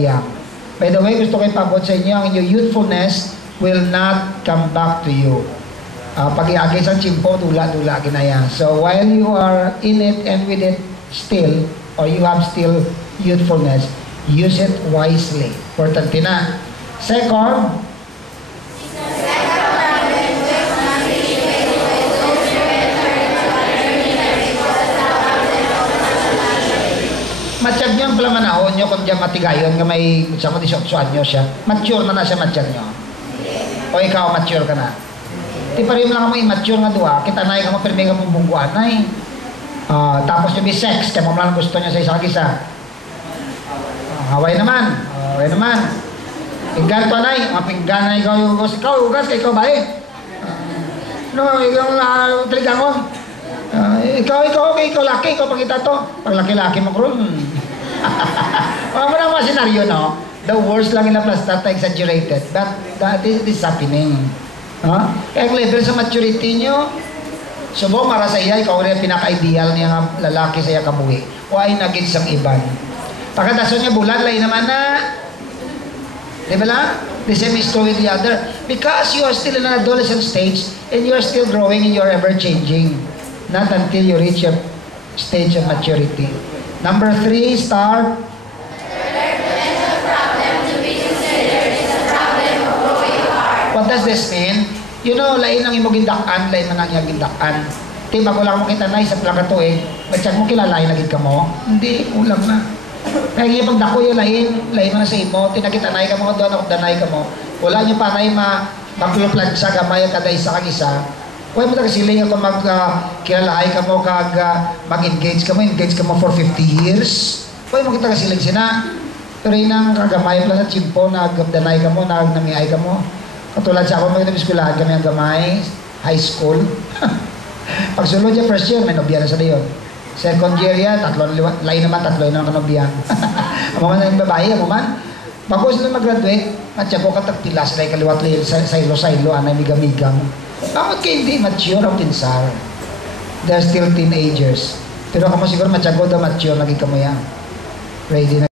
young. By the way, gusto ko ipabot sa inyo, ang inyong youthfulness will not come back to you. Pag-iagay sa chimpo, dula-dula ginaya. So while you are in it and with it still, or you have still youthfulness, use it wisely. Importante na. Second, matsyag nyo ang pala manahon nyo kung diyan matigayon nga may sa mga 18 anyo siya. Mature na siya matsyag nyo. O ikaw, mature ka na. Di pa rin lang mo immature nga doa. Kita na ka mo, pero may ka mong bungguan na eh. Tapos yung may sex, kaya mo lang gusto niya sa isang isa. Haway naman. Haway naman. Pinggan to na eh. Pinggan na ikaw yung ugas. Ikaw, ugas, ikaw ba eh? No, ikaw taligangon. Ikaw laki, ikaw pagkita to. Pag laki-laki mo kron. Wala mo na mga senaryo, no? The worst lang ina plus that exaggerated. That is happening. Kaya ang level sa maturity nyo, subo para sa iya, ikaw rin pinaka-ideal niya nga lalaki sa iya kabuhi. Why naging sang iban? Pagkataso niya bulan, lain naman na. Di ba lang? The same is true with the other. Because you are still in an adolescent stage and you are still growing and you are ever-changing. Not until you reach your stage of maturity. Number 3, start. What does this mean? You know, lain ang imong gindakan, lain man ang iyang gindakan. Tiba ko lang mo kita na, isa pala ka to eh. Ba't mo kilalain lagi ka mo? Hindi, ulang na. Kaya yung pagdako yung lain man na sa imo, tinakitanay ka mo, doon ako danay ka mo. Wala nyo pa na magluplag sa gamay kada isa kag isa. Huwag mo tagasiling ako kilalahay ka mo, mag-engage ka mo for 50 years. Huwag mo kita kasiling sina. Pero yun ang kagamay pala sa chimpo, nagdanay ka mo, nagnamihay ka mo. Katulad sa ako, mag-eskwelahan kami ang gamay, high school. Pag sulod niya first year, may nobya na sa dayon. Second year yan, lain naman kanobyan. Ang mga nang babae, ang man. Bago sila mag-graduate, matya ko katagpilas, like kaliwat lail, saylo-saylo, anay migamigam. Bakit kayo hindi mature ang tinsar? They're still teenagers. Pero kamo siguro matyago daw mature, naging kamo yan. Ready na.